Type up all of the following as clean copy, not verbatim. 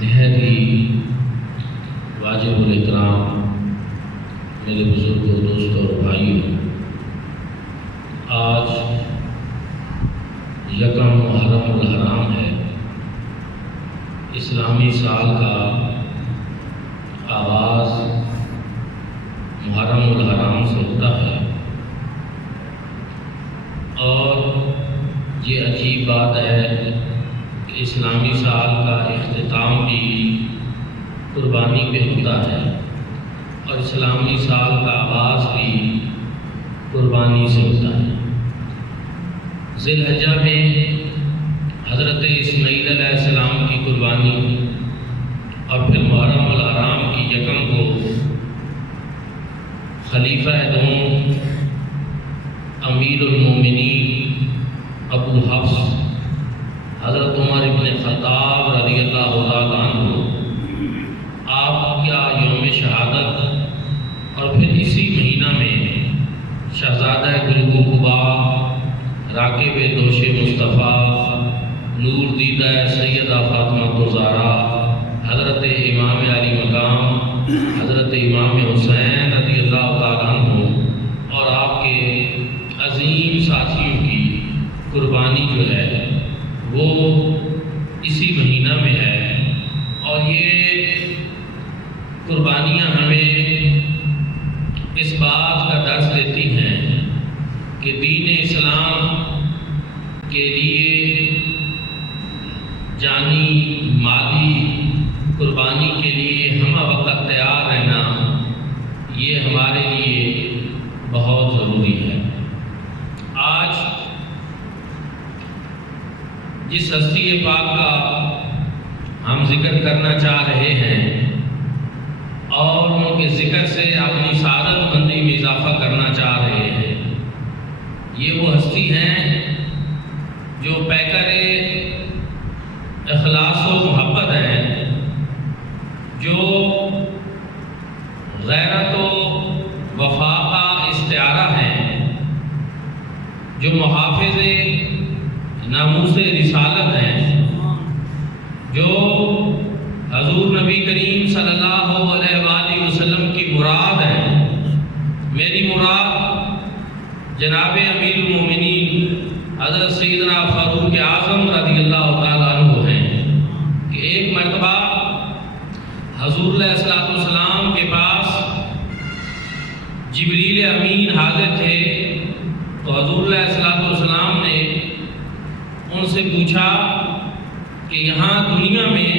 نہایت ہی واجب الاحترام میرے بزرگوں، دوستوں اور بھائیوں، آج یکم محرم الحرام ہے۔ اسلامی سال کا آغاز محرم الحرام سے ہوتا ہے، اور یہ عجیب بات ہے کہ اسلامی سال کا اختتام بھی قربانی پہ ہوتا ہے، اور اسلامی سال کا آغاز بھی قربانی سے ہوتا ہے۔ ذی الحجہ میں حضرت اسماعیل علیہ السلام کی قربانی، اور پھر محرم الحرام کی یکم کو خلیفہ دوم امیر المومنین ابو حفص حضرت عمر ابن خطاب رضی اللہ تعالیٰ عنہ آپ کا یوم شہادت، اور پھر اسی مہینہ میں شہزادہ گل قبا راکب دوش مصطفیٰ نور دیدہ سیدہ فاطمہ الزہرا حضرت امام علی مقام حضرت امام حسین رضی اللہ تعالیٰ عنہ اور آپ کے عظیم ساتھیوں کی قربانی جو ہے وہ اسی مہینہ میں ہے۔ اور یہ قربانیاں ہمیں اس بات کا درس دیتی ہیں کہ دین اسلام کے لیے جانی مالی قربانی کے لیے ہم وقت تیار رہنا یہ ہمارے لیے بہت ضروری ہے۔ آج جس ہستی پاک کا ہم ذکر کرنا چاہ رہے ہیں اور ان کے ذکر سے اپنی سعادت مندی میں اضافہ کرنا چاہ رہے ہیں، یہ وہ ہستی ہیں جو پیکر اخلاص و محبت ہیں، جو غیرت و وفا کا استعارہ ہیں، جو محافظ ناموس رسالت ہیں، جو حضور نبی کریم صلی اللہ علیہ وآلہ وسلم کی مراد ہے۔ میری مراد جناب امیر المومنین حضرت سیدنا فاروق اعظم رضی اللہ تعالیٰ عنہ ہیں کہ ایک مرتبہ حضور علیہ السلام کے پاس جبریل امین حاضر تھے، تو حضور علیہ السلام نے ان سے پوچھا کہ یہاں دنیا میں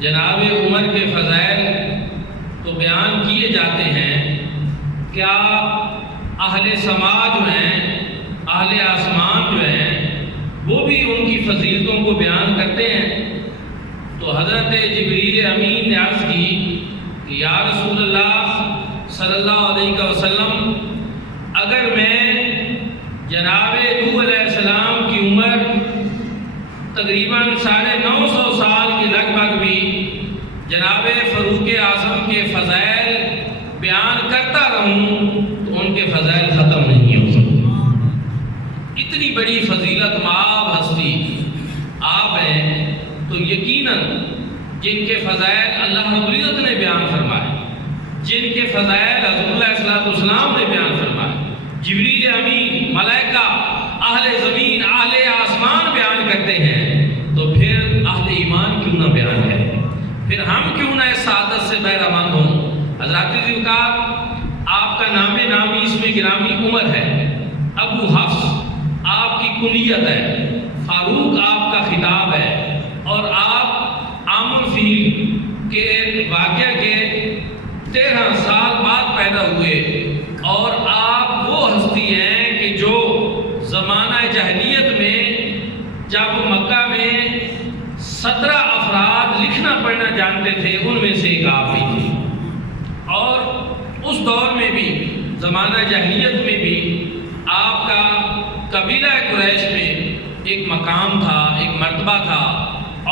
جناب عمر کے فضائل تو بیان کیے جاتے ہیں، کیا اہل سماج جو ہیں، اہل آسمان جو ہیں، وہ بھی ان کی فضیلتوں کو بیان کرتے ہیں؟ تو حضرت جبریل امین نے عرض کی کہ یا رسول اللہ صلی اللہ علیہ وسلم، اگر میں جناب نوح علیہ السلام کی عمر تقریباً 950 سال کے لگ بھگ بھی جناب فاروق اعظم کے فضائل بیان کرتا رہوں تو ان کے فضائل ختم نہیں ہو سکتے۔ اتنی بڑی فضیلت مآب ہستی آپ ہیں، تو یقیناً جن کے فضائل اللہ رب العزت نے بیان فرمائے، جن کے فضائل حضور علیہ السلام نے بیان فرمائے، جبریل امین، ملائکہ، اہل زمین، اہل آسمان بیان کرتے ہیں، تو پھر اہل ایمان کیوں نہ بیان کریں؟ پھر ہم کیوں نہ اس سعادت سے بہرہ مند ہوں؟ حضرات ذوالفقار، آپ کا نام نامی اس میں گرامی عمر ہے، ابو حفص آپ کی کنیت ہے، فاروق آپ کا خطاب ہے، اور آپ عام الفیل کے واقعہ کے 13 سال بعد پیدا ہوئے، اور آپ وہ ہستی ہیں کہ جو زمانہ جاہلیت میں جب مکہ میں 17 افراد لکھنا پڑھنا جانتے تھے، ان میں سے ایک آپ بھی تھے، اور اس دور میں بھی زمانہ جاہلیت میں بھی آپ کا قبیلہ قریش میں ایک مقام تھا، ایک مرتبہ تھا،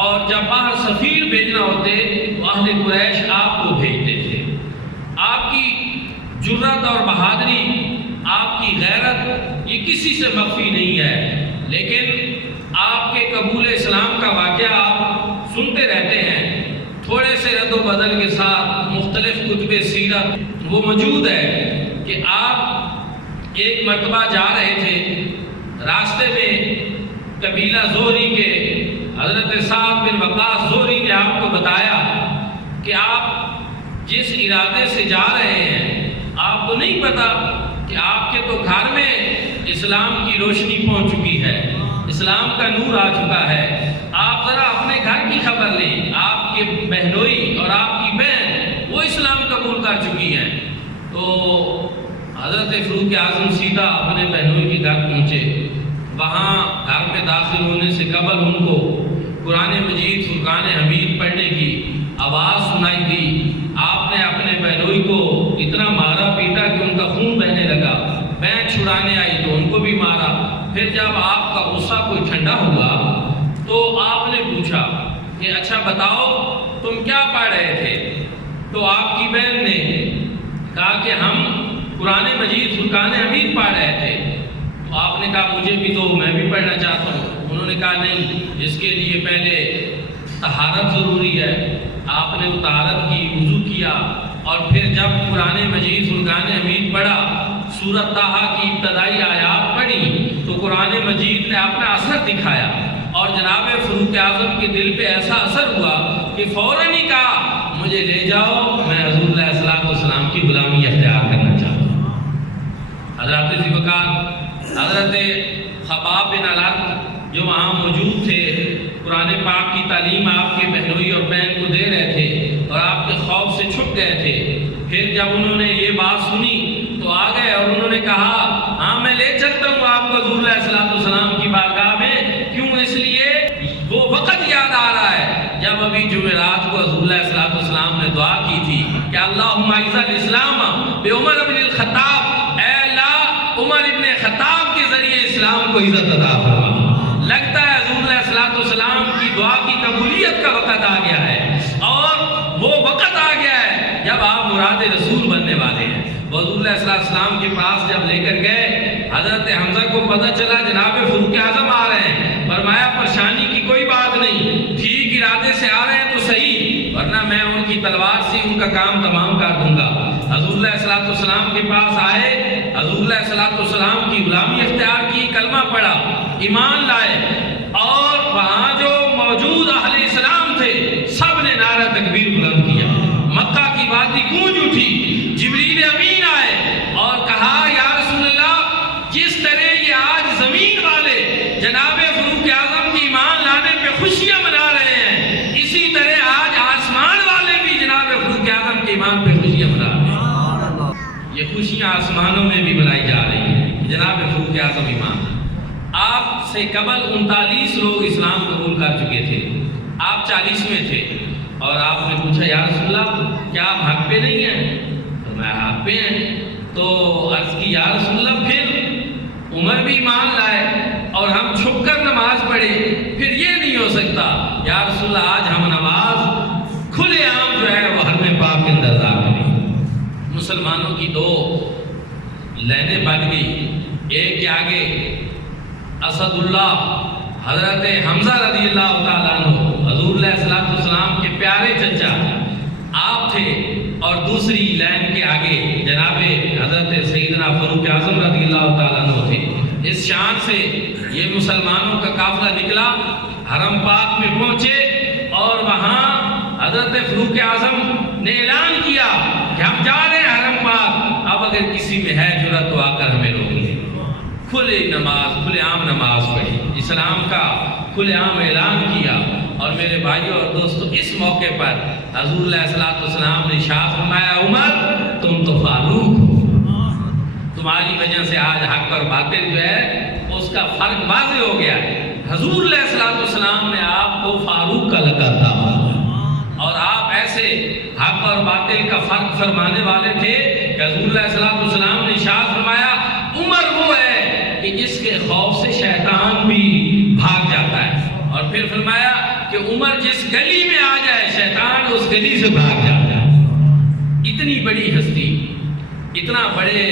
اور جب باہر سفیر بھیجنا ہوتے تو اہل قریش آپ کو بھیجتے تھے۔ آپ کی جرأت اور بہادری، آپ کی غیرت یہ کسی سے مخفی نہیں ہے، لیکن آپ کے قبول اسلام کا واقعہ آپ سنتے رہتے ہیں رد و بدل کے ساتھ مختلف کتب سیرت وہ موجود ہے کہ آپ ایک مرتبہ جا رہے تھے، راستے میں قبیلہ زہری کے حضرت سعد بن وقاص زہری نے آپ کو بتایا کہ آپ جس ارادے سے جا رہے ہیں آپ کو نہیں پتا کہ آپ کے تو گھر میں اسلام کی روشنی پہنچ چکی ہے، اسلام کا نور آ چکا ہے، آپ ذرا اپنے گھر کی خبر لیں، آپ کے بہنوئی اور آپ کی بہن وہ اسلام قبول کر چکی ہیں۔ تو حضرت فاروق اعظم سیدھا اپنے بہنوئی کے گھر پہنچے، وہاں گھر میں داخل ہونے سے قبل ان کو قرآن مجید فرقان حمید پڑھنے کی آواز سنائی دی۔ آپ نے اپنے بہنوئی کو اتنا مارا پیٹا کہ ان کا خون بہنے لگا، بہن چھڑانے آئی تو ان کو بھی مارا۔ پھر جب آپ کا غصہ کوئی ٹھنڈا ہوا تو آپ نے پوچھا کہ اچھا بتاؤ تم کیا پڑھ رہے تھے؟ تو آپ کی بہن نے کہا کہ ہم قرآن مجید فرقان حمید پڑھ رہے تھے۔ تو آپ نے کہا مجھے بھی دو، میں بھی پڑھنا چاہتا ہوں۔ انہوں نے کہا نہیں، اس کے لیے پہلے طہارت ضروری ہے۔ آپ نے وہ طہارت کی، وضو کیا، اور پھر جب قرآن مجید فرقان حمید پڑھا، سورۃ طٰہٰ کی ابتدائی آیات پڑھی تو قرآن مجید نے اپنا اثر دکھایا، اور جناب فاروق اعظم کے دل پہ ایسا اثر ہوا کہ فوراً ہی کہا مجھے لے جاؤ، میں حضور علیہ الصلوۃ والسلام کی غلامی اختیار کرنا چاہتا ہوں۔ حضرت ذوالفقار حضرت خباب بن الارت جو وہاں موجود تھے، قرآن پاک کی تعلیم آپ کے بہنوئی اور بہن کو دے رہے تھے اور آپ کے خوف سے چھپ گئے تھے۔ پھر جب انہوں نے یہ بات سنی تو آ گئے اور انہوں نے کہا ہاں میں لے چلتا ہوں آپ کو حضور علیہ الصلوۃ والسلام کی بارگاہ میں۔ کیوں؟ اس لیے وہ وقت یاد آ رہا ہے جب ابھی جمعرات کو حضور علیہ الصلوۃ والسلام نے دعا کی تھی کہ اللہم اعز الاسلام بعمر بن الخطاب، اے اللہ عمر ابن خطاب کے ذریعے اسلام کو عزت عطا فرما۔ لگتا ہے حضور علیہ الصلوۃ والسلام کی دعا کی قبولیت کا وقت آ گیا ہے، اور وہ وقت آ گیا ہے جب آپ مراد رسول بننے والے ہیں۔ حضور علیہ السلام کے پاس جب لے کر گئے، حضرت حمزہ کو پتہ چلا جناب فاروق اعظم آ رہے ہیں، فرمایا پریشانی کی کوئی بات نہیں، ٹھیک ارادے سے آ رہے ہیں تو صحیح، ورنہ میں ان کی تلوار سے ان کا کام تمام کر دوں گا۔ حضور علیہ السلام کے پاس آئے، حضور علیہ السلام کی غلامی اختیار کی، کلمہ پڑھا، ایمان لائے، اور وہاں جو موجود اہل اسلام تھے سب نے نعرہ تکبیر بلند کیا، مکہ کی وادی گونج اٹھی۔ جبریل امین آئے اور کہا یا رسول اللہ، جس طرح یہ آج زمین والے جناب فاروق اعظم کی ایمان لانے پہ خوشیاں منا رہے ہیں، اسی طرح آج آسمان والے بھی جناب فاروق اعظم کے ایمان پہ خوشیاں منا رہے ہیں۔ یہ خوشیاں آسمانوں میں بھی منائی جا رہی ہیں، جناب فاروق اعظم ایمان۔ آپ سے قبل 39 لوگ اسلام قبول کر چکے تھے، آپ 40ویں تھے، اور آپ نے پوچھا یا رسول اللہ کیا آپ حق پہ نہیں ہیں؟ میں حق پہ ہیں۔ تو عرض کی یا رسول اللہ پھر عمر بھی ایمان لائے اور ہم چھپ کر نماز پڑھے، پھر یہ نہیں ہو سکتا۔ یا رسول اللہ آج ہم نماز کھلے عام جو ہے وہ حرم پاک کے اندر ادا کریں۔ مسلمانوں کی دو لائنیں بن گئی، ایک کے آگے اسد اللہ حضرت حمزہ رضی اللہ تعالیٰ عنہ حضور علیہ السلام کے پیارے چچا آپ تھے، اور دوسری لائن کے آگے جناب حضرت سیدنا فاروق اعظم رضی اللہ تعالیٰ عنہ تھے۔ اس شان سے یہ مسلمانوں کا قافلہ نکلا، حرم پاک میں پہنچے، اور وہاں حضرت فاروق اعظم نے اعلان کیا کہ ہم جا رہے ہیں حرم پاک، اب اگر کسی میں ہے جرأت تو آ کر ہمیں روک لے۔ کھلے نماز، کھلے عام نماز پڑھی، اسلام کا کھلے عام اعلان کیا۔ اور میرے بھائیوں اور دوستوں، اس موقع پر حضور علیہ السلام نے ارشاد فرمایا عمر تم تو فاروق ہو، تمہاری وجہ سے آج حق اور باطل جو ہے اس کا فرق واضح ہو گیا ہے۔ حضور علیہ السلام نے آپ کو فاروق کا لقب تھا، اور آپ ایسے حق اور باطل کا فرق فرمانے والے تھے کہ حضور علیہ السلام نے ارشاد فرمایا عمر وہ ہے کہ جس کے خوف سے شیطان بھی بھاگ جاتا ہے، اور پھر فرمایا کہ عمر جس گلی میں آ جائے شیطان اس گلی سے بھاگ جاتا ہے۔ اتنی بڑی ہستی، اتنا بڑے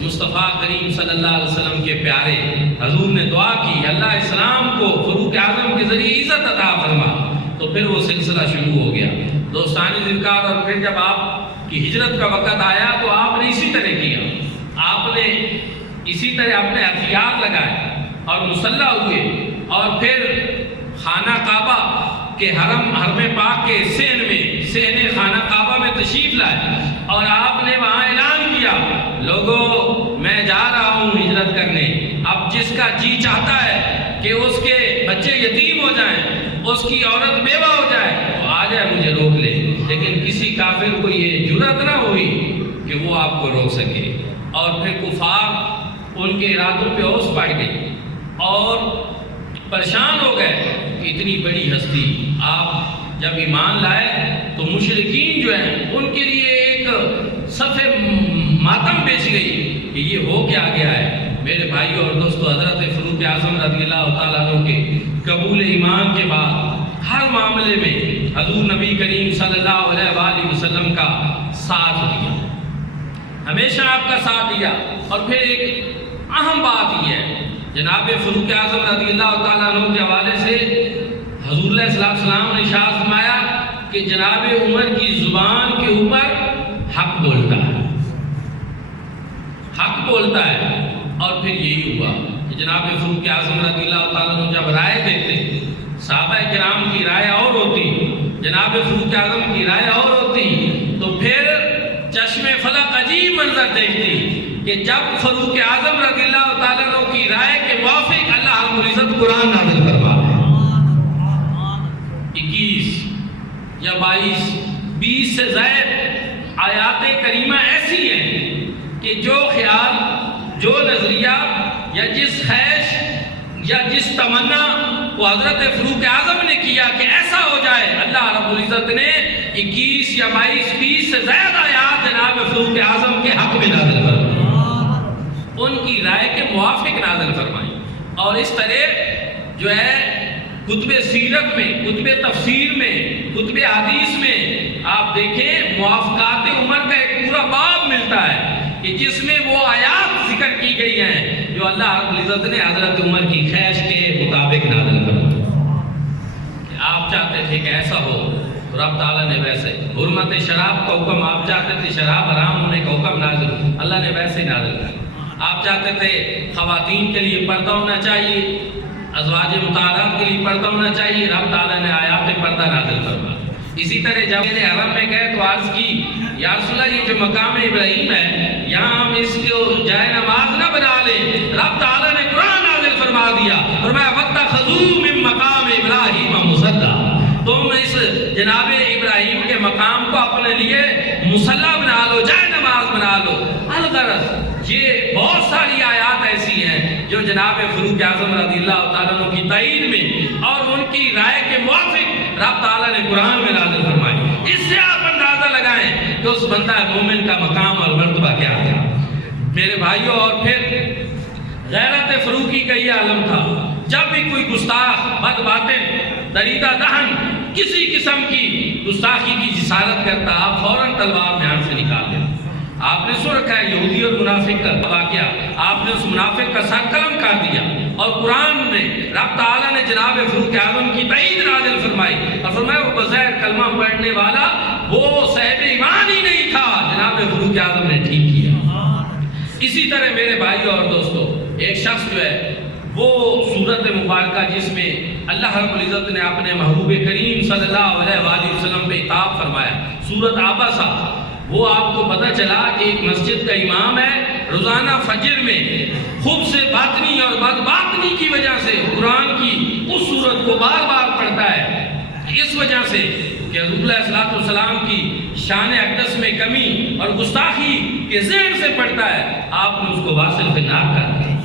مصطفیٰ کریم صلی اللہ علیہ وسلم کے پیارے، حضور نے دعا کی اللہ اسلام کو فاروق اعظم کے ذریعے عزت عطا فرما۔ تو تو پھر وہ سلسلہ شروع ہو گیا دوستانی ذکر. اور پھر جب آپ کی ہجرت کا وقت آیا تو آپ نے اسی طرح کیا، آپ نے اسی طرح اپنے ہتھیار لگائے اور مسلح ہوئے اور پھر خانہ کعبہ کے حرم پاک کے صحن خانہ کعبہ میں تشریف لائے اور آپ نے وہاں اعلان کیا، لوگوں میں جا رہا ہوں ہجرت کرنے. اب جس کا جی چاہتا ہے کہ اس کے بچے یتیم ہو جائیں، اس کی عورت بیوہ ہو جائے تو آ جائے مجھے روک لے. لیکن کسی کافر کو یہ جرأت نہ ہوئی کہ وہ آپ کو روک سکے. اور پھر کفار ان کے ارادوں پہ اوس پڑ گئی اور پریشان ہو گئے کہ اتنی بڑی ہستی. آپ جب ایمان لائے تو مشرکین جو ہیں ان کے لیے ایک صف ماتم پیش گئی کہ یہ ہو کیا گیا ہے. میرے بھائیوں اور دوستو، حضرت فاروق اعظم رضی اللہ تعالیٰ عنہ کے قبول ایمان کے بعد ہر معاملے میں حضور نبی کریم صلی اللہ علیہ وآلہ وسلم کا ساتھ دیا، ہمیشہ آپ کا ساتھ دیا. اور پھر ایک اہم بات یہ ہے، جناب فاروق اعظم رضی اللہ تعالیٰ عنہ کے حوالے سے حضور علیہ السلام نے ارشاد فرمایا کہ جناب عمر کی زبان کے اوپر حق بولتا ہے، حق بولتا ہے. اور پھر یہی ہوا کہ جناب فاروق اعظم رضی اللہ تعالیٰ عنہ جب رائے دیتے، صحابہ کرام کی رائے اور ہوتی، جناب فاروق اعظم کی رائے اور ہوتی، تو پھر چشم فلک عجیب منظر دیکھتی کہ جب فاروق اعظم رضی اللہ تعالیٰ عنہ کی رائے کے موافق اللہ رب العزت قرآن نازل فرما ہے. 21 یا 20 سے زائد آیات کریمہ ایسی ہیں کہ جو خیال، جو نظریہ یا جس خواہش یا جس تمنا کو حضرت فاروق اعظم نے کیا کہ ایسا ہو جائے، اللہ رب العزت نے 21 یا 20 سے زائد آیات جناب فاروق اعظم کے حق میں نازل فرمائی، ان کی رائے کے موافق نازل فرمائی. اور اس طرح جو ہے کتب سیرت میں، کتب تفسیر میں، کتب حدیث میں آپ دیکھیں موافقات عمر کا ایک پورا باب ملتا ہے کہ جس میں وہ آیات ذکر کی گئی ہیں جو اللہ رب العزت نے حضرت عمر کی خواہش کے مطابق نازل فرمائی. کہ آپ چاہتے تھے کہ ایسا ہو تو رب تعالیٰ نے ویسے، حرمت شراب کا حکم آپ چاہتے تھے شراب حرام ہونے کا حکم نازل، اللہ نے ویسے نازل کیا. آپ چاہتے تھے خواتین کے لیے پردہ ہونا چاہیے، ازواج مطہرات کے لیے پردہ ہونا چاہیے، رب تعالیٰ نے آیات پردہ نازل فرمایا. اسی طرح جب میرے حرم میں گئے تو عرض کی یا رسول اللہ یہ جو مقام ابراہیم ہے یہاں ہم اس کو جائے نماز نہ بنا لیں. رب تعالیٰ نے قرآن نازل فرما دیا، فرمایا وَاتَّخَذُوا مِن مَقَامِ إِبْرَاهِيمَ مُصَلًّى، تم اس جناب ابراہیم کے مقام کو اپنے لیے مصلی بنا لو، جائے نماز بنا لو. الغرض یہ بہت ساری آیات ایسی ہیں جو جناب فاروق اعظم رضی اللہ تعالیٰ عنہ کی تائید میں اور ان کی رائے کے موافق رب تعالیٰ نے قرآن میں نازل فرمائی. اس سے آپ اندازہ لگائیں کہ اس بندہ مومن کا مقام اور مرتبہ کیا تھا. میرے بھائیوں، اور پھر غیرت فاروقی کا یہ عالم تھا، جب بھی کوئی گستاخ، بد باطن، دریدہ دہن کسی قسم کی گستاخی کی جسارت کرتا آپ فوراً تلوار میان سے نکال دیتے. آپ نے سن رکھا ہے یہودی اور منافق کا واقعہ، آپ نے اس منافق کا سر قلم کر دیا اور قرآن میں رب تعالیٰ نے جناب فاروق اعظم کی تائید نازل فرمائی اور فرمایا وہ بظاہر کلمہ پڑھنے والا وہ صاحب ایمان ہی نہیں تھا، جناب فاروق اعظم نے ٹھیک کیا. اسی طرح میرے بھائیوں اور دوستو، ایک شخص جو ہے وہ سورت مبارکہ جس میں اللہ رب العزت نے اپنے محبوب کریم صلی اللہ علیہ وآلہ وسلم پہ عتاب فرمایا، سورت عبسہ، وہ آپ کو پتہ چلا کہ ایک مسجد کا امام ہے، روزانہ فجر میں خوب سے باطنی اور بد باطنی کی وجہ سے قرآن کی اس سورت کو بار بار پڑھتا ہے، اس وجہ سے کہ حضور علیہ السلام کی شان اقدس میں کمی اور گستاخی کے ذہن سے پڑھتا ہے، آپ نے اس کو واصل فی النار کر دیا.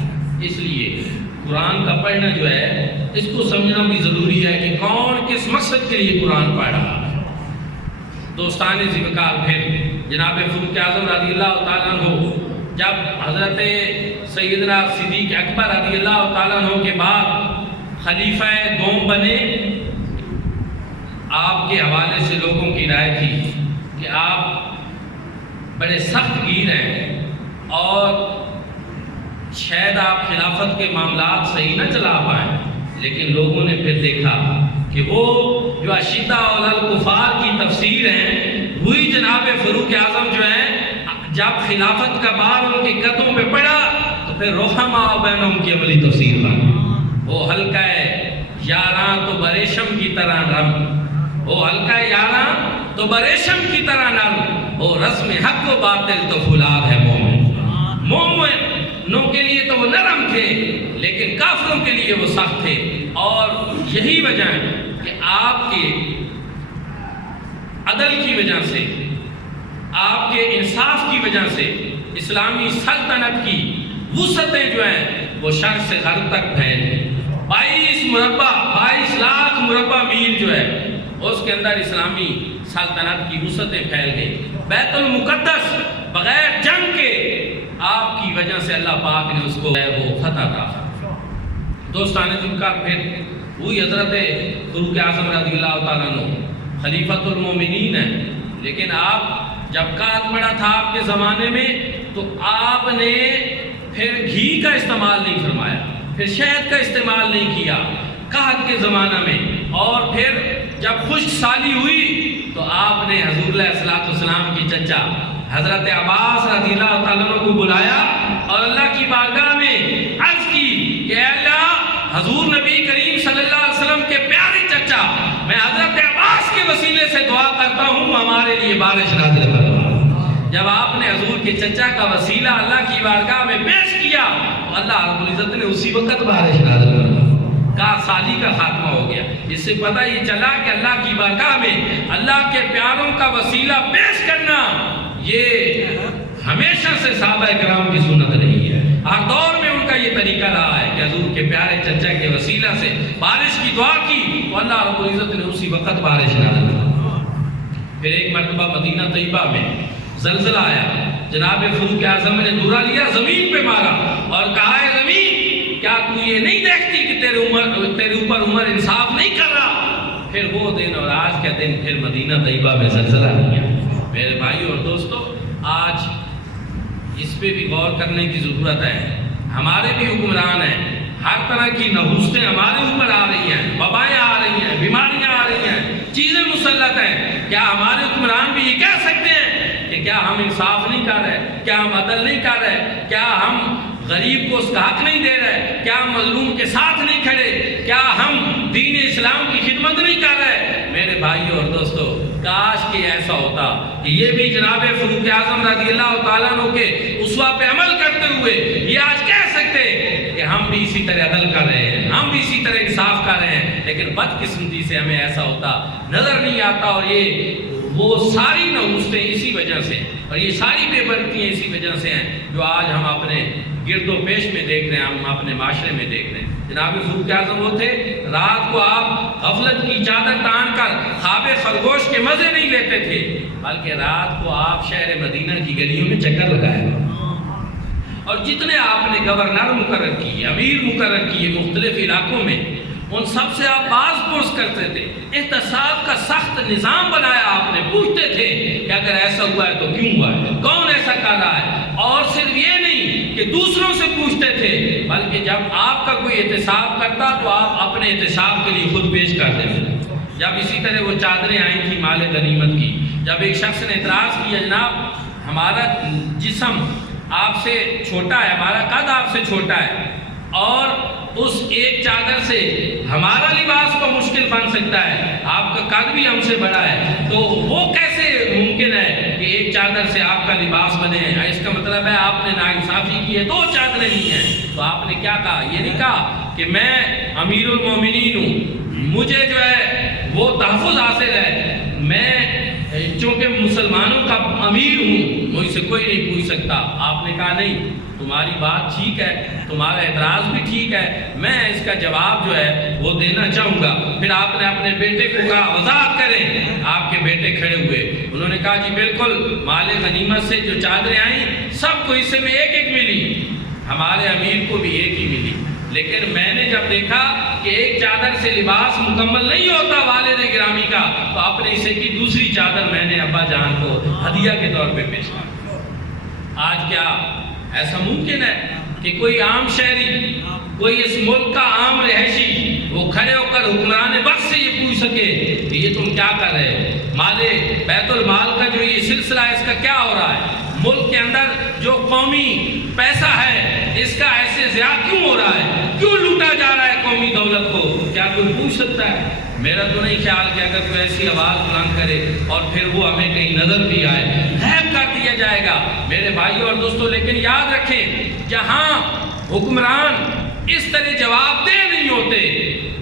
اس لیے قرآن کا پڑھنا جو ہے اس کو سمجھنا بھی ضروری ہے کہ کون کس مقصد کے لیے قرآن پڑھ رہا ہے. دوستان ذکر پھر جناب فاروق اعظم رضی اللہ تعالیٰ عنہ جب حضرت سیدنا صدیق اکبر رضی اللہ تعالیٰ عنہ کے بعد خلیفہ دوم بنے، آپ کے حوالے سے لوگوں کی رائے تھی کہ آپ بڑے سخت گیر ہیں اور شاید آپ خلافت کے معاملات صحیح نہ چلا پائیں. لیکن لوگوں نے پھر دیکھا کہ وہ جو اشداء علی الکفار کی تفسیر ہیں وہی جناب فاروق اعظم جو ہیں جب خلافت کا بار ان کے قدموں پہ پڑا تو پھر رحماء بینہم کی عملی تفسیر بن. وہ حلقہ یاراں تو بریشم کی طرح نرم، وہ حلقہ یاراں تو بریشم کی طرح نرم، وہ رسم حق و باطل تو فولاد ہے مومن. مومنوں کے لیے تو وہ نرم تھے لیکن کافروں کے لیے وہ سخت تھے. اور یہی وجہ ہے کہ آپ کے عدل کی وجہ سے، آپ کے انصاف کی وجہ سے اسلامی سلطنت کی وسعتیں جو ہیں وہ شرق سے غرب تک پھیل گئی. 22 لاکھ مربع میل جو ہے اس کے اندر اسلامی سلطنت کی وسعتیں پھیل گئی. بیت المقدس بغیر جنگ کے آپ کی وجہ سے اللہ پاک نے اس کو وہ فتح کا. دوستان ذوالفقار پھر وہی حضرت فاروق اعظم رضی اللہ تعالیٰ عنہ خلیفۃ المومنین ہیں، لیکن آپ جب قحط پڑا تھا آپ کے زمانے میں تو آپ نے پھر گھی کا استعمال نہیں فرمایا، پھر شہد کا استعمال نہیں کیا قحط کے زمانہ میں. اور پھر جب خشک سالی ہوئی تو آپ نے حضور علیہ الصلوۃ والسلام کی چچا حضرت عباس رضی اللہ تعالیٰ عنہ کو بلایا اور اللہ کی بارگاہ میں عرض کی کہ اے اللہ، حضور نبی کریم صلی اللہ علیہ وسلم کے پیارے چچا، میں حضرت عباس کے وسیلے سے دعا کرتا ہوں ہمارے لیے بارش نازل کرو. جب آپ نے حضور کے چچا کا وسیلہ اللہ کی بارگاہ میں پیش کیا تو اللہ رب العزت نے اسی وقت بارش نازل کر کا سالی کا خاتمہ ہو گیا. اس سے پتہ یہ چلا کہ اللہ کی بارگاہ میں اللہ کے پیاروں کا وسیلہ پیش کرنا یہ ہمیشہ سے صحابہ کرام کی سنت رہی ہے. ہر دور میں ان کا یہ طریقہ رہا ہے کہ حضور کے پیارے چچا کے وسیلہ سے بارش کی دعا کی تو اللہ رب العزت نے اسی وقت بارش نازل کر. پھر ایک مرتبہ مدینہ طیبہ میں زلزلہ آیا، جناب فاروق اعظم نے دورہ لیا، زمین پہ مارا اور کہا ہے زمین، کیا تو یہ نہیں دیکھتی کہ تیرے اوپر عمر انصاف نہیں کر رہا؟ پھر وہ دن اور آج کا دن پھر مدینہ طیبہ میں زلزلہ نہیں آیا. میرے بھائی اور دوستو، آج اس پہ بھی غور کرنے کی ضرورت ہے. ہمارے بھی حکمران ہیں، ہر طرح کی نحوستیں ہمارے اوپر آ رہی ہیں، وبائیں آ رہی ہیں، بیماریاں آ رہی ہیں، چیزیں مسلط ہیں. کیا ہمارے حکمران بھی یہ کہہ سکتے ہیں کہ کیا ہم انصاف نہیں کر رہے، کیا ہم عدل نہیں کر رہے، کیا ہم غریب کو اس کا حق نہیں دے رہے، کیا ہم مظلوم کے ساتھ نہیں کھڑے، کیا ہم دین اسلام کی خدمت نہیں کر رہے؟ میرے بھائیو اور دوستو، کاش کہ ایسا ہوتا کہ یہ بھی جناب فاروق اعظم رضی اللہ تعالیٰ عنہ کے اسوہ پہ عمل کرتے ہوئے یہ آج کہہ سکتے کہ ہم بھی اسی طرح عدل کر رہے ہیں، ہم بھی اسی طرح انصاف کر رہے ہیں. لیکن بدقسمتی سے ہمیں ایسا ہوتا نظر نہیں آتا. اور یہ وہ ساری نحوستیں اسی وجہ سے اور یہ ساری بے برکتیاں اسی وجہ سے ہیں جو آج ہم اپنے گرد و پیش میں دیکھ رہے ہیں، ہم اپنے معاشرے میں دیکھ رہے ہیں. جناب فاروق اعظم وہ تھے، رات کو آپ غفلت کی چادر تان کر خواب خرگوش کے مزے نہیں لیتے تھے، بلکہ رات کو آپ شہر مدینہ کی گلیوں میں چکر لگائے اور جتنے آپ نے گورنر مقرر کیے، امیر مقرر کیے مختلف علاقوں میں، ان سب سے آپ باز پرس کرتے تھے. احتساب کا سخت نظام بنایا آپ نے، پوچھتے تھے کہ اگر ایسا ہوا ہے تو کیوں ہوا ہے، کون ایسا کر رہا ہے. اور صرف یہ نہیں کہ دوسروں سے پوچھتے تھے، بلکہ جب آپ کا کوئی احتساب کرتا تو آپ اپنے احتساب کے لیے خود پیش کر دیتے. جب اسی طرح وہ چادریں آئی تھیں مال غنیمت کی، جب ایک شخص نے اعتراض کیا جناب ہمارا جسم آپ سے چھوٹا ہے، ہمارا قد آپ سے چھوٹا ہے اور اس ایک چادر سے ہمارا لباس کو مشکل بن سکتا ہے، آپ کا قد بھی ہم سے بڑا ہے، تو وہ کیسے ممکن ہے کہ ایک چادر سے آپ کا لباس بنے؟ اس کا مطلب ہے آپ نے ناانصافی کی ہے، 2 چادریں لی ہیں. تو آپ نے کیا کہا؟ یہ نہیں کہا کہ میں امیر المومنین ہوں، مجھے جو ہے وہ تحفظ حاصل ہے، میں چونکہ مسلمانوں کا امیر ہوں مجھ سے کوئی نہیں پوچھ سکتا. آپ نے کہا نہیں، تمہاری بات ٹھیک ہے، تمہارا اعتراض بھی ٹھیک ہے، میں اس کا جواب جو ہے وہ دینا چاہوں گا. پھر آپ نے اپنے بیٹے کو کہا وضاحت کریں. آپ کے بیٹے کھڑے ہوئے، انہوں نے کہا جی بالکل، مال غنیمت سے جو چادریں آئیں سب کو حصے میں ایک ایک ملی، ہمارے امیر کو بھی ایک ہی ملی. لیکن میں نے جب دیکھا کہ ایک چادر سے لباس مکمل نہیں ہوتا والد گرامی کا، تو اپنے حصے کی دوسری چادر میں نے ابا جان کو ہدیہ کے طور پہ پیش کی. آج کیا ایسا ممکن ہے کہ کوئی عام شہری، کوئی اس ملک کا عام رہائشی وہ کھڑے ہو کر حکمران وقت سے یہ پوچھ کیا کر رہے ہو؟ مال بیت المال کا جو یہ سلسلہ ہے اس کا کیا ہو رہا ہے؟ ملک کے اندر جو قومی پیسہ ہے اس کا ایسے ضیاع کیوں ہو رہا ہے؟ کیوں لوٹا جا رہا ہے قومی دولت کو؟ کیا کوئی پوچھ سکتا ہے؟ میرا تو نہیں خیال کہ اگر کوئی ایسی آواز بلند کرے اور پھر وہ ہمیں کہیں نظر بھی آئے غائب کر دیا جائے گا میرے بھائیوں اور دوستوں۔ لیکن یاد رکھیں جہاں حکمران اس طرح جواب دہ نہیں ہوتے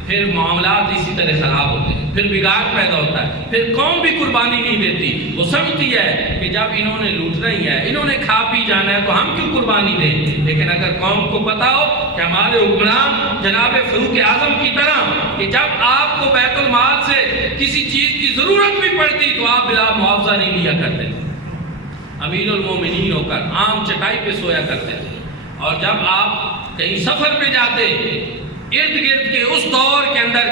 پھر معاملات اسی طرح خراب ہوتے ہیں، پھر بگاڑ پیدا ہوتا ہے، پھر قوم بھی قربانی نہیں دیتی۔ وہ سمجھتی ہے کہ جب انہوں نے لوٹنا ہی ہے، انہوں نے کھا پی جانا ہے تو ہم کیوں قربانی دیں؟ لیکن اگر قوم کو پتا ہو کہ ہمارے حکمران جناب فاروق اعظم کی طرح کہ جب آپ کو بیت المال سے کسی چیز کی ضرورت بھی پڑتی تو آپ بلا معاوضہ نہیں لیا کرتے تھے، امیر المومنین ہو کر عام چٹائی پہ سویا کرتے تھے، اور جب آپ کہیں سفر پہ جاتے ارد گرد کے اس دور کے اندر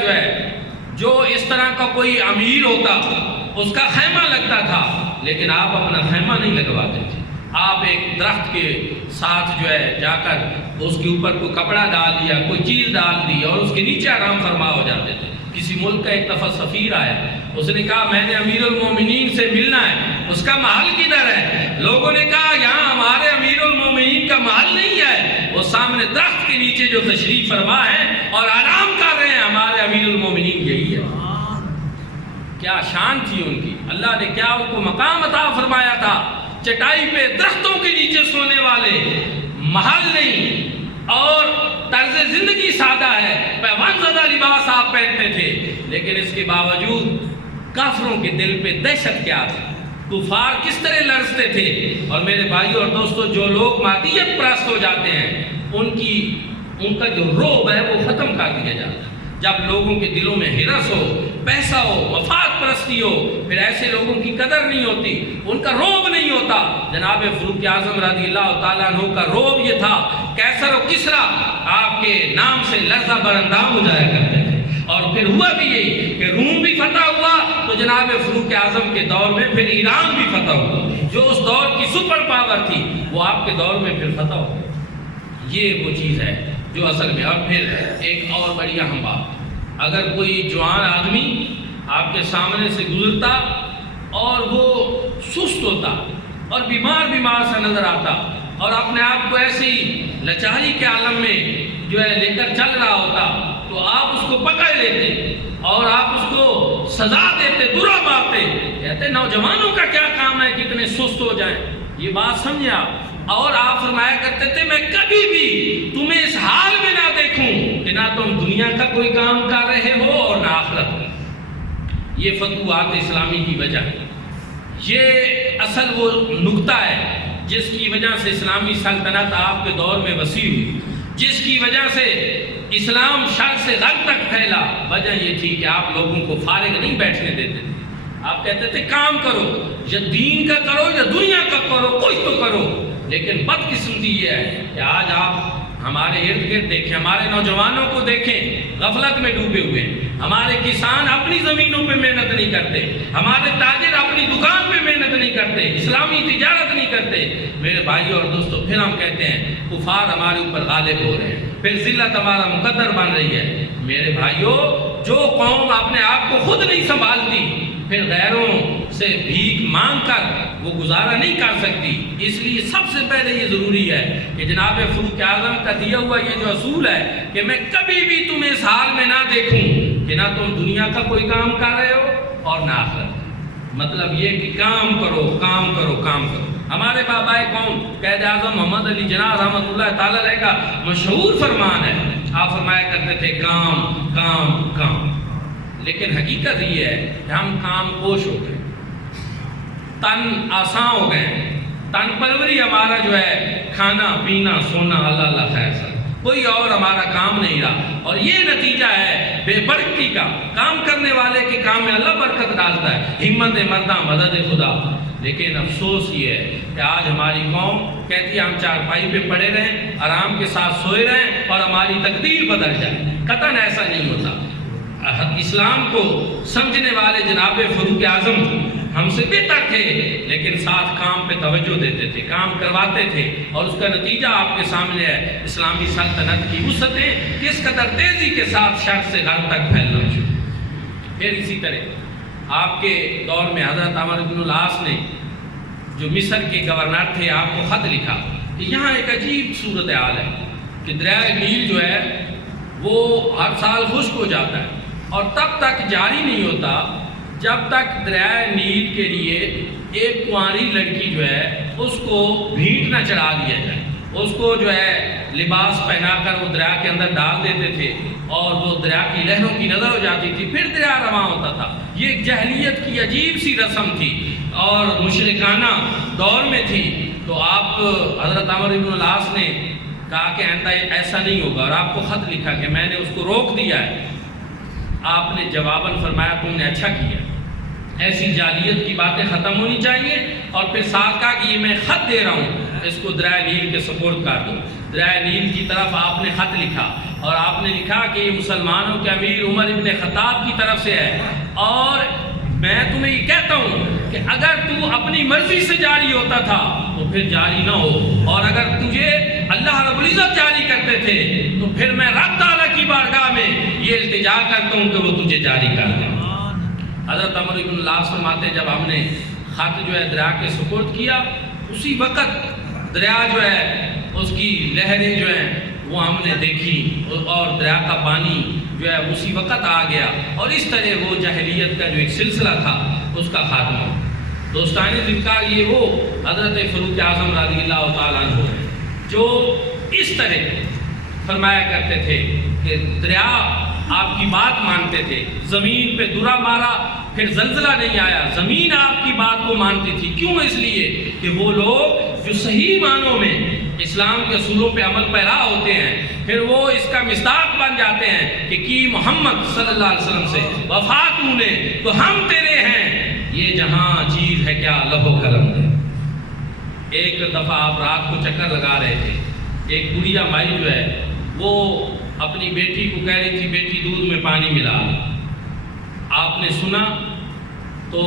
جو اس طرح کا کوئی امیر ہوتا اس کا خیمہ لگتا تھا، لیکن آپ اپنا خیمہ نہیں لگواتے تھے، آپ ایک درخت کے ساتھ جا کر اس کے اوپر کوئی کپڑا ڈال دیا، کوئی چیز ڈال دی اور اس کے نیچے آرام فرما ہو جاتے تھے۔ کسی ملک کا ایک دفعہ سفیر آیا، اس نے کہا میں نے امیر المومنین سے ملنا ہے، اس کا محل کدھر ہے؟ لوگوں نے کہا یہاں ہمارے امیر المومنین کا محل نہیں ہے، وہ سامنے درخت کے نیچے جو تشریف فرما ہے اور آرام کر رہے ہیں، ہمارے امیر المومنین یہی ہے۔ کیا شان تھی ان کی، اللہ نے کیا ان کو مقام عطا فرمایا تھا، چٹائی پہ درختوں کے نیچے سونے والے، محل نہیں، اور طرز زندگی سادہ ہے، پیوند زدہ لباس آپ پہنتے تھے، لیکن اس کے باوجود کافروں کے دل پہ دہشت کیا تھی، کفار کس طرح لرزتے تھے۔ اور میرے بھائیوں اور دوستوں جو لوگ مادیت پرست ہو جاتے ہیں ان کا جو روب ہے وہ ختم کر دیا جاتا ہے۔ جب لوگوں کے دلوں میں ہرس ہو، پیسہ ہو، مفاد پرستی ہو، پھر ایسے لوگوں کی قدر نہیں ہوتی، ان کا روب نہیں ہوتا۔ جناب فاروق اعظم رضی اللہ تعالیٰ عنہ کا روب یہ تھا، کیسر و کسریٰ آپ کے نام سے لرزہ برندام ہو جایا کرتے تھے، اور پھر ہوا بھی یہی کہ روم بھی فتح ہوا تو جناب فاروق اعظم کے دور میں پھر ایران بھی فتح ہوا، جو اس دور کی سپر پاور تھی وہ آپ کے دور میں پھر فتح ہو۔ یہ وہ چیز ہے جو اصل میں۔ اور پھر ایک اور بڑی اہم بات، اگر کوئی جوان آدمی آپ کے سامنے سے گزرتا اور وہ سست ہوتا اور بیمار سا نظر آتا اور اپنے آپ کو ایسی لچاری کے عالم میں لے کر چل رہا ہوتا تو آپ اس کو پکڑ لیتے اور آپ اس کو سزا دیتے، برا مارتے، کہتے نوجوانوں کا کیا کام ہے کتنے سست ہو جائیں۔ یہ بات سمجھے آپ، اور آپ فرمایا کرتے تھے میں کبھی بھی تمہیں اس حال میں نہ دیکھوں کہ نہ تم دنیا کا کوئی کام کر رہے ہو اور نہ آخرت کا۔ یہ فتوحات اسلامی کی وجہ ہے، یہ اصل وہ نقطہ ہے جس کی وجہ سے اسلامی سلطنت آپ کے دور میں وسیع ہوئی، جس کی وجہ سے اسلام شرق سے غرب تک پھیلا۔ وجہ یہ تھی کہ آپ لوگوں کو فارغ نہیں بیٹھنے دیتے تھے، آپ کہتے تھے کام کرو، یا دین کا کرو یا دنیا کا کرو، کچھ تو کرو۔ لیکن بدقسمتی یہ ہے کہ آج آپ ہمارے ارد گرد دیکھیں، ہمارے نوجوانوں کو دیکھیں غفلت میں ڈوبے ہوئے ہیں، ہمارے کسان اپنی زمینوں پہ محنت نہیں کرتے، ہمارے تاجر اپنی دکان پہ محنت نہیں کرتے، اسلامی تجارت نہیں کرتے۔ میرے بھائیوں اور دوستوں پھر ہم کہتے ہیں کفار ہمارے اوپر غالب ہو رہے ہیں، پھر ذلت ہمارا مقدر بن رہی ہے۔ میرے بھائیوں جو قوم اپنے آپ کو خود نہیں سنبھالتی پھر غیروں سے بھیک مانگ کر وہ گزارا نہیں کر سکتی۔ اس لیے سب سے پہلے یہ ضروری ہے کہ جناب فاروق اعظم کا دیا ہوا یہ جو اصول ہے کہ میں کبھی بھی تمہیں اس حال میں نہ دیکھوں کہ نہ تم دنیا کا کوئی کام کر رہے ہو اور نہ آخرت۔ مطلب یہ کہ کام کرو کام کرو کام کرو۔ ہمارے بابا قوم قائد اعظم محمد علی جناح رحمۃ اللہ تعالی علیہ کا مشہور فرمان ہے، آپ فرمایا کرتے تھے کام کام کام۔ لیکن حقیقت یہ ہے کہ ہم کام کوش ہو گئے، تن آسان ہو گئے، تن پروری ہمارا کھانا پینا سونا اللہ اللہ خیر سر، کوئی اور ہمارا کام نہیں رہا۔ اور یہ نتیجہ ہے بے برکتی کا۔ کام کرنے والے کے کام میں اللہ برکت ڈالتا ہے، ہمت مرداں مدد خدا۔ لیکن افسوس یہ ہے کہ آج ہماری قوم کہتی ہے ہم چارپائی پہ پڑے رہیں، آرام کے ساتھ سوئے رہیں اور ہماری تقدیر بدل جائے۔ قطعاً ایسا نہیں ہوتا۔ اسلام کو سمجھنے والے جناب فاروق اعظم ہم سے بہتر تھے، لیکن ساتھ کام پہ توجہ دیتے تھے، کام کرواتے تھے، اور اس کا نتیجہ آپ کے سامنے ہے۔ اسلامی سلطنت کی وسعتیں کس قدر تیزی کے ساتھ شرق سے غرب تک پھیلنا شروع۔ پھر اسی طرح آپ کے دور میں حضرت عمرو بن العاص نے جو مصر کے گورنر تھے آپ کو خط لکھا کہ یہاں ایک عجیب صورتحال ہے کہ دریائے نیل جو ہے وہ ہر سال خشک ہو جاتا ہے اور تب تک جاری نہیں ہوتا جب تک دریائے نیل کے لیے ایک کنواری لڑکی جو ہے اس کو بھیٹ نہ چڑھا دیا جائے، اس کو جو ہے لباس پہنا کر وہ دریا کے اندر ڈال دیتے تھے اور وہ دریا کی لہروں کی نظر ہو جاتی تھی، پھر دریا رواں ہوتا تھا۔ یہ ایک جاہلیت کی عجیب سی رسم تھی اور مشرکانہ دور میں تھی۔ تو آپ حضرت عمرو بن العاص نے کہا کہ آئندہ ایسا نہیں ہوگا اور آپ کو خط لکھا کہ میں نے اس کو روک دیا ہے۔ آپ نے جواباً فرمایا تم نے اچھا کیا، ایسی جاہلیت کی باتیں ختم ہونی چاہیے، اور پھر ساتھ کہا کہ یہ میں خط دے رہا ہوں، اس کو دریائے نیل کے سپورٹ کر دو۔ دریائے نیل کی طرف آپ نے خط لکھا اور آپ نے لکھا کہ یہ مسلمانوں کے امیر عمر ابن خطاب کی طرف سے ہے، اور میں تمہیں یہ کہتا ہوں کہ اگر تو اپنی مرضی سے جاری ہوتا تھا تو پھر جاری نہ ہو، اور اگر تجھے اللہ رب العزت جاری کرتے تھے تو پھر میں رب تعالیٰ کی بارگاہ میں یہ التجا کرتا ہوں کہ وہ تجھے جاری کر دیں۔ حضرت عمرو بن العاص فرماتے ہیں جب ہم نے خط جو ہے دریا کے سپورٹ کیا، اسی وقت دریا جو ہے اس کی لہریں جو ہیں وہ ہم نے دیکھی اور دریا کا پانی جو ہے اسی وقت آ گیا، اور اس طرح وہ جاہلیت کا جو ایک سلسلہ تھا اس کا خاتمہ۔ دوستان ذکر یہ وہ حضرت فاروق اعظم رضی اللہ تعالیٰ عنہ ہے جو اس طرح فرمایا کرتے تھے کہ دریا آپ کی بات مانتے تھے، زمین پہ درا مارا پھر زلزلہ نہیں آیا، زمین آپ کی بات کو مانتی تھی۔ کیوں؟ اس لیے کہ وہ لوگ جو صحیح معنوں میں اسلام کے اصولوں پہ عمل پیرا ہوتے ہیں، پھر وہ اس کا مصداق بن جاتے ہیں کہ کی محمد صلی اللہ علیہ وسلم سے وفا تو نے تو ہم تیرے ہیں، یہ جہاں چیز ہے کیا لہو قلم دے۔ ایک دفعہ آپ رات کو چکر لگا رہے تھے، ایک بڑھیا مائی جو ہے وہ اپنی بیٹی کو کہہ رہی تھی بیٹی دودھ میں پانی ملا۔ آپ نے سنا تو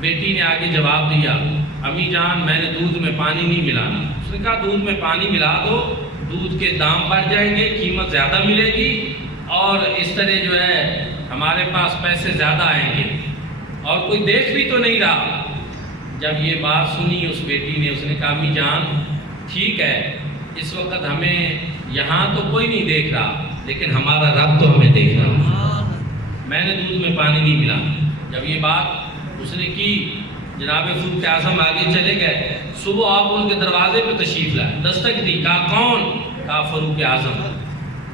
بیٹی نے آگے جواب دیا امی جان میں نے دودھ میں پانی نہیں ملانا۔ اس نے کہا دودھ میں پانی ملا دو، دودھ کے دام بڑھ جائیں گے، قیمت زیادہ ملے گی اور اس طرح جو ہے ہمارے پاس پیسے زیادہ آئیں گے، اور کوئی دیکھ بھی تو نہیں رہا۔ جب یہ بات سنی اس بیٹی نے، اس نے کہا امی جان ٹھیک ہے اس وقت ہمیں یہاں تو کوئی نہیں دیکھ رہا لیکن ہمارا رب تو ہمیں دیکھ رہا، میں نے دودھ میں پانی نہیں ملا۔ جب یہ بات اس نے کی، جناب فاروق اعظم آگے چلے گئے، صبح آپ ان کے دروازے پہ تشریف لائے، دستک دی، کہا کون؟ کہا فاروق اعظم،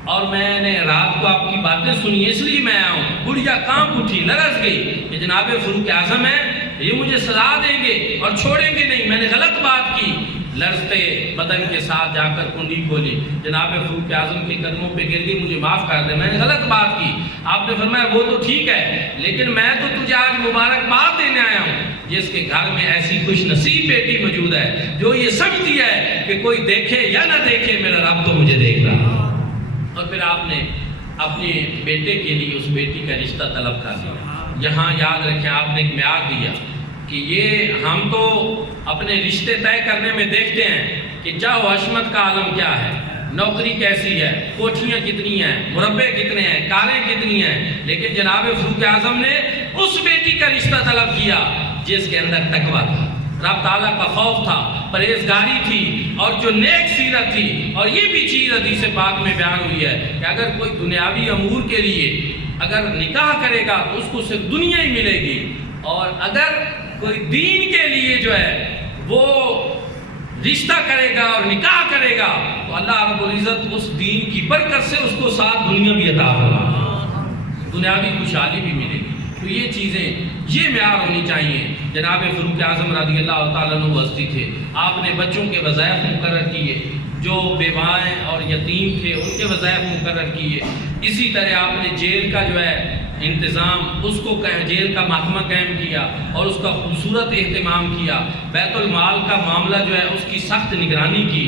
اور میں نے رات کو آپ کی باتیں سنی اس لیے میں آیا ہوں۔ بڑھیا کانپ اٹھی، لرز گئی کہ جناب فاروق اعظم ہیں، یہ مجھے سزا دیں گے اور چھوڑیں گے نہیں، میں نے غلط بات کی۔ لرزتے بدن کے ساتھ جا کر کنڈی کھولی، جناب فاروق اعظم کے قدموں پہ گر گئی، مجھے معاف کر دے، میں نے غلط بات کی۔ آپ نے فرمایا وہ تو ٹھیک ہے لیکن میں تو تجھے آج مبارکباد دینے آیا ہوں جس کے گھر میں ایسی خوش نصیب بیٹی موجود ہے جو یہ سمجھتی ہے کہ کوئی دیکھے یا نہ دیکھے میرا رب تو مجھے دیکھ رہا۔ اور پھر آپ نے اپنے بیٹے کے لیے اس بیٹی کا رشتہ طلب کر دیا۔ یہاں یاد رکھیں آپ نے ایک معیار دیا کہ یہ ہم تو اپنے رشتے طے کرنے میں دیکھتے ہیں کہ جاہ و حشمت کا عالم کیا ہے، نوکری کیسی ہے، کوٹھیاں کتنی ہیں، مربے کتنے ہیں، کاریں کتنی ہیں، لیکن جناب فاروق اعظم نے اس بیٹی کا رشتہ طلب کیا جس کے اندر تقویٰ تھا، رب تعالیٰ کا خوف تھا، پرہیزگاری تھی اور جو نیک سیرت تھی۔ اور یہ بھی چیز حدیث پاک میں بیان ہوئی ہے کہ اگر کوئی دنیاوی امور کے لیے اگر نکاح کرے گا تو اس کو صرف دنیا ہی ملے گی، اور اگر کوئی دین کے لیے جو ہے وہ رشتہ کرے گا اور نکاح کرے گا تو اللہ رب العزت اس دین کی برکت سے اس کو ساتھ دنیا بھی عطا ہوگا، دنیاوی خوشحالی بھی ملے گی۔ تو یہ چیزیں یہ معیار ہونی چاہیے۔ جناب فاروق اعظم رضی اللہ تعالیٰ عنہ ہستی تھے، آپ نے بچوں کے وظائف مقرر کیے، جو بیوائیں اور یتیم تھے ان کے وظائف مقرر کیے۔ اسی طرح آپ نے جیل کا جو ہے انتظام، اس کو جیل کا محکمہ قائم کیا اور اس کا خوبصورت اہتمام کیا۔ بیت المال کا معاملہ جو ہے اس کی سخت نگرانی کی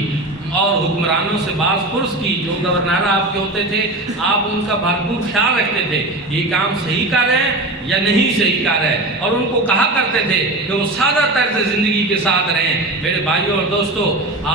اور حکمرانوں سے باز پرس کی، جو گورنر آپ کے ہوتے تھے آپ ان کا بھرپور خیال رکھتے تھے یہ کام صحیح کر رہے ہیں یا نہیں صحیح کر رہے ہیں، اور ان کو کہا کرتے تھے کہ وہ سادہ طرز زندگی کے ساتھ رہیں۔ میرے بھائیوں اور دوستو،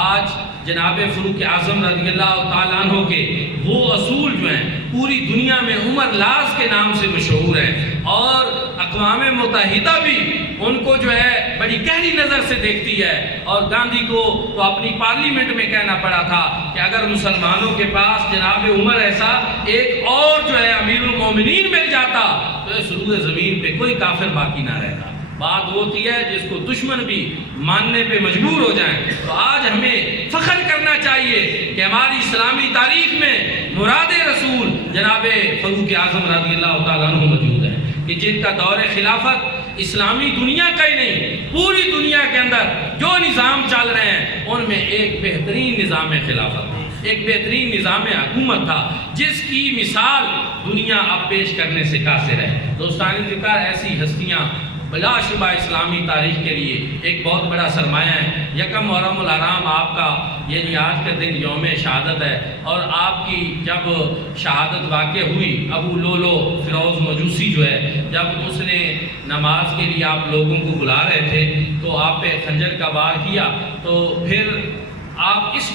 آج جناب فاروق اعظم رضی اللہ تعالیٰ عنہ کے وہ اصول جو ہیں پوری دنیا میں عمر لاز کے نام سے مشہور ہیں، اور اقوام متحدہ بھی ان کو جو ہے بڑی گہری نظر سے دیکھتی ہے، اور گاندھی کو تو اپنی پارلیمنٹ میں کہنا پڑا تھا کہ اگر مسلمانوں کے پاس جناب عمر ایسا ایک اور جو ہے امیر المومنین مل جاتا تو اس روئے زمین پہ کوئی کافر باقی نہ رہتا۔ بات ہوتی ہے جس کو دشمن بھی ماننے پہ مجبور ہو جائیں۔ تو آج ہمیں فخر کرنا چاہیے کہ ہماری اسلامی تاریخ میں مراد رسول جناب فاروق اعظم رضی اللہ تعالیٰ عنہ موجود ہے، کہ جن کا دور خلافت اسلامی دنیا کا ہی نہیں پوری دنیا کے اندر جو نظام چل رہے ہیں ان میں ایک بہترین نظام خلافت تھا، ایک بہترین نظام حکومت تھا، جس کی مثال دنیا اب پیش کرنے سے قاصر ہے۔ دوستان ذکر ایسی ہستیاں بلا شبہ اسلامی تاریخ کے لیے ایک بہت بڑا سرمایہ ہے۔ یکم محرم الحرام آپ کا یعنی آج کا دن یوم شہادت ہے، اور آپ کی جب شہادت واقع ہوئی، ابو لولو فیروز مجوسی جو ہے جب اس نے نماز کے لیے آپ لوگوں کو بلا رہے تھے تو آپ پہ خنجر کا وار کیا، تو پھر آپ اس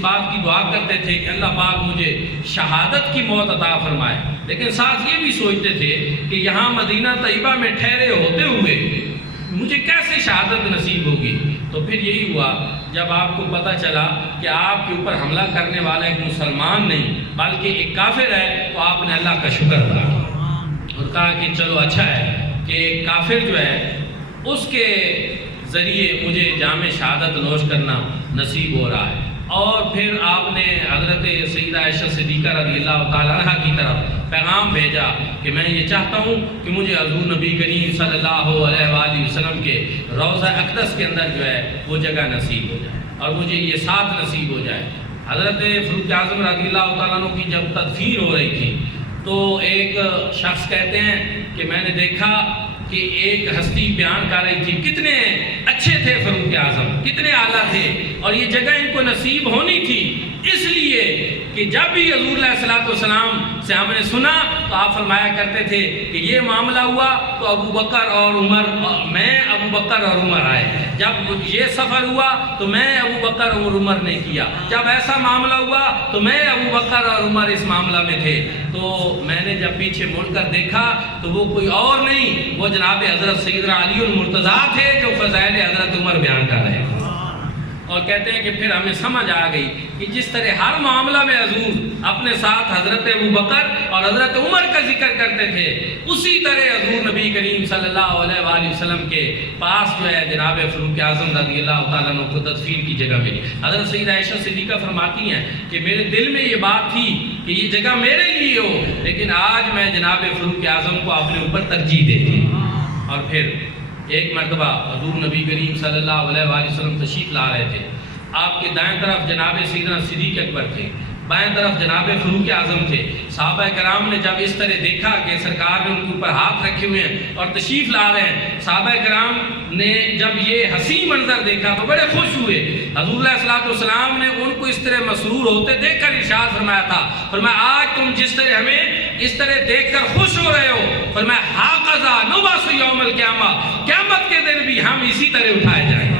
بات کی دعا کرتے تھے کہ اللہ پاک مجھے شہادت کی موت عطا فرمائے، لیکن ساتھ یہ بھی سوچتے تھے کہ یہاں مدینہ طیبہ میں ٹھہرے ہوتے ہوئے مجھے کیسے شہادت نصیب ہوگی۔ تو پھر یہی ہوا جب آپ کو پتہ چلا کہ آپ کے اوپر حملہ کرنے والا ایک مسلمان نہیں بلکہ ایک کافر ہے، تو آپ نے اللہ کا شکر ادا اور کہا کہ چلو اچھا ہے کہ ایک کافر جو ہے اس کے ذریعے مجھے جام شہادت نوش کرنا نصیب ہو رہا ہے۔ اور پھر آپ نے حضرت سیدہ عائشہ صدیقہ رضی اللہ تعالیٰ عنہ کی طرف پیغام بھیجا کہ میں یہ چاہتا ہوں کہ مجھے حضور نبی کریم صلی اللہ علیہ وآلہ وسلم کے روضہ اقدس کے اندر جو ہے وہ جگہ نصیب ہو جائے اور مجھے یہ ساتھ نصیب ہو جائے۔ حضرت فاروق اعظم رضی اللہ تعالیٰ عنہ کی جب تدفین ہو رہی تھی تو ایک شخص کہتے ہیں کہ میں نے دیکھا کہ ایک ہستی بیان کر رہی تھی کتنے اچھے تھے فاروق اعظم، کتنے اعلیٰ تھے، اور یہ جگہ ان کو نصیب ہونی تھی اس لیے کہ جب بھی حضور علیہ الصلوۃ والسلام سے ہم نے سنا تو آپ فرمایا کرتے تھے کہ یہ معاملہ ہوا تو ابو بکر اور عمر آئے، جب یہ سفر ہوا تو میں ابو بکر اور عمر نے کیا، جب ایسا معاملہ ہوا تو میں ابو بکر اور عمر اس معاملہ میں تھے۔ تو میں نے جب پیچھے مڑ کر دیکھا تو وہ کوئی اور نہیں، وہ جناب حضرت سیدنا علی المرتضیٰ تھے جو فضائل حضرت عمر بیان کر رہے ہیں۔ اور کہتے ہیں کہ پھر ہمیں سمجھ آ گئی کہ جس طرح ہر معاملہ میں حضور اپنے ساتھ حضرت ابو بکر اور حضرت عمر کا ذکر کرتے تھے، اسی طرح حضور نبی کریم صلی اللہ علیہ وآلہ وسلم کے پاس جو ہے جناب فاروق اعظم رضی اللہ تعالیٰ عنہ کو تدفین کی جگہ ملی۔ حضرت سیدہ عائشہ صدیقہ فرماتی ہیں کہ میرے دل میں یہ بات تھی کہ یہ جگہ میرے لیے ہو، لیکن آج میں جناب فاروق اعظم کو اپنے اوپر ترجیح دیتی ہوں۔ اور پھر ایک مرتبہ حضور نبی کریم صلی اللہ علیہ وآلہ وسلم تشریف لا رہے تھے، آپ کے دائیں طرف جناب سیدنا صدیق اکبر تھے، بائیں طرف جناب فاروق اعظم تھے۔ صحابہ کرام نے جب اس طرح دیکھا کہ سرکار نے ان کے اوپر ہاتھ رکھے ہوئے ہیں اور تشریف لا رہے ہیں، صحابہ کرام نے جب یہ حسین منظر دیکھا تو بڑے خوش ہوئے۔ حضور علیہ الصلوۃ والسلام نے ان کو اس طرح مسرور ہوتے دیکھ کر ارشاد فرمایا تھا، فرمایا آج تم جس طرح ہمیں اس طرح دیکھ کر خوش ہو رہے ہو، فرمایا ہاکذا نبعث یوم القیامہ، قیامت کے دن بھی ہم اسی طرح اٹھائے جائیں گے،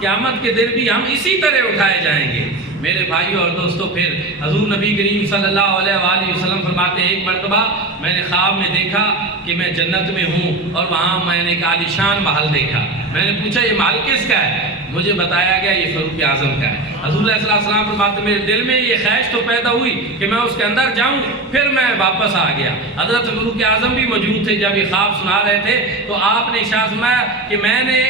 قیامت کے دن بھی ہم اسی طرح اٹھائے جائیں گے۔ میرے بھائیوں اور دوستو، پھر حضور نبی کریم صلی اللہ علیہ وآلہ وسلم فرماتے ہیں ایک مرتبہ میں نے خواب میں دیکھا کہ میں جنت میں ہوں اور وہاں میں نے ایک عالیشان محل دیکھا۔ میں نے پوچھا یہ محل کس کا ہے؟ مجھے بتایا گیا یہ فاروق اعظم کا ہے۔ حضور علیہ السلام فرماتے میرے دل میں یہ خواہش تو پیدا ہوئی کہ میں اس کے اندر جاؤں، پھر میں واپس آ گیا۔ حضرت فاروق اعظم بھی موجود تھے جب یہ خواب سنا رہے تھے، تو آپ نے ارشاد فرمایا کہ میں نے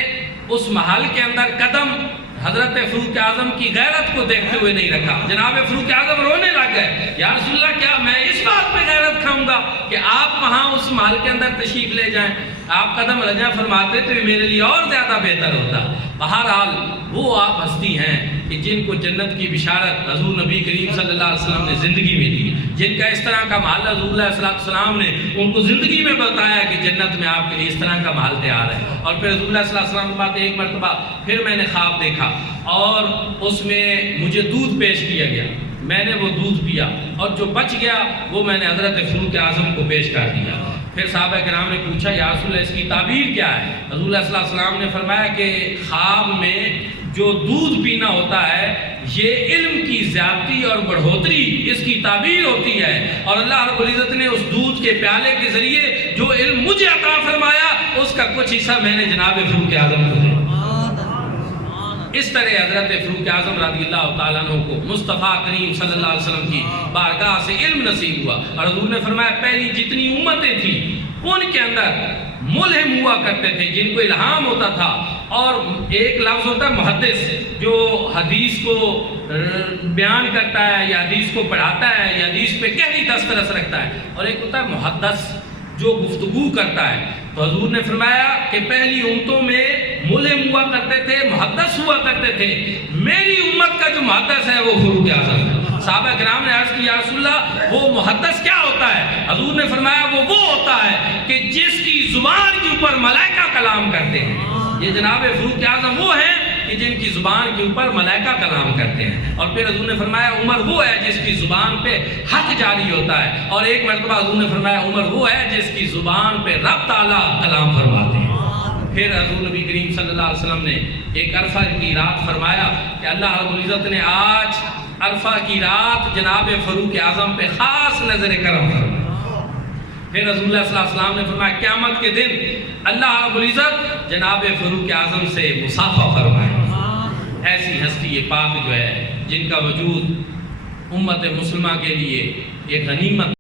اس محل کے اندر قدم حضرت فاروق اعظم کی غیرت کو دیکھتے ہوئے نہیں رکھا۔ جناب فاروق اعظم رونے لگ گئے، یا رسول اللہ کیا میں اس بات پہ غیرت کھاؤں گا کہ آپ وہاں اس محل کے اندر تشریف لے جائیں؟ آپ قدم رجع فرماتے تو میرے لیے اور زیادہ بہتر ہوتا۔ بہرحال وہ آپ ہستی ہیں کہ جن کو جنت کی بشارت حضور نبی کریم صلی اللہ علیہ وسلم نے زندگی میں دی، جن کا اس طرح کا محل حضور علیہ السلام نے ان کو زندگی میں بتایا کہ جنت میں آپ کے لیے اس طرح کا محل تیار ہے۔ اور پھر حضور علیہ السلام کی بات ایک مرتبہ پھر میں نے خواب دیکھا اور اس میں مجھے دودھ پیش کیا گیا، میں نے وہ دودھ پیا اور جو بچ گیا وہ میں نے حضرت فاروق اعظم کو پیش کر دیا۔ پھر صحابہ کرام نے پوچھا یا رسول اللہ اس کی تعبیر کیا ہے؟ رسول اللہ صلی اللہ علیہ وسلم نے فرمایا کہ خواب میں جو دودھ پینا ہوتا ہے یہ علم کی زیادتی اور بڑھوتری اس کی تعبیر ہوتی ہے، اور اللہ رب العزت نے اس دودھ کے پیالے کے ذریعے جو علم مجھے عطا فرمایا اس کا کچھ حصہ میں نے جناب فاروق اعظم کو دیا۔ اس طرح حضرت فاروق اعظم رضی اللہ تعالیٰ عنہ کو مصطفیٰ کریم صلی اللہ علیہ وسلم کی بارگاہ سے علم نصیب ہوا، اور حضور نے فرمایا پہلی جتنی امتیں تھیں ان کے اندر ملہم ہوا کرتے تھے جن کو الہام ہوتا تھا، اور ایک لفظ ہوتا ہے محدث جو حدیث کو بیان کرتا ہے یا حدیث کو پڑھاتا ہے یا حدیث پہ گہری دسترس رکھتا ہے، اور ایک ہوتا ہے محدث جو گفتگو کرتا ہے۔ تو حضور نے فرمایا کہ پہلی امتوں میں ملہم ہوا کرتے تھے، محدث ہوا کرتے تھے، میری امت کا جو محدث ہے وہ فاروق اعظم ہے۔ صحابہ کرام نے عرض کیا یا رسول اللہ وہ محدث کیا ہوتا ہے؟ حضور نے فرمایا وہ ہوتا ہے کہ جس کی زبان کے اوپر ملائکہ کلام کرتے ہیں۔ یہ جناب فاروق اعظم وہ ہیں کہ جن کی زبان کے اوپر ملائکہ کلام کرتے ہیں، اور پھر حضور نے فرمایا عمر وہ ہے جس کی زبان پہ حق جاری ہوتا ہے، اور ایک مرتبہ حضور نے فرمایا عمر وہ ہے جس کی زبان پہ رب تعالیٰ کلام فرماتے ہیں۔ پھر حضور نبی کریم صلی اللہ علیہ وسلم نے ایک عرفہ کی رات فرمایا کہ اللہ رب العزت نے آج عرفہ کی رات جناب فاروق اعظم پہ خاص نظر کرم فرمایا۔ پھر رسول اللہ صلی اللہ علیہ وسلم نے فرمایا قیامت کے دن اللہ رب العزت جناب فاروق اعظم سے مصافحہ فرمائے۔ ایسی ہستی پاک جو ہے جن کا وجود امت مسلمہ کے لیے ایک غنیمت